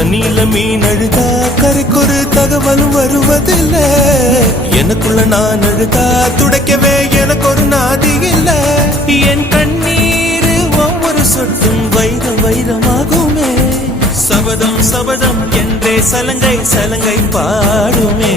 தண்ணியில மீன் அழுதா கரைக்கொரு தகவலும் வருவதில்லை. எனக்குள்ள நான் அழுதா துடைக்கவே எனக்கு ஒரு நாதி இல்லை. என் கண்ணீர் ஒவ்வொரு சொட்டும் வைரம் வைரமாகுமே. சபதம் சபதம் என்றே சலங்கை சலங்கை பாடுமே.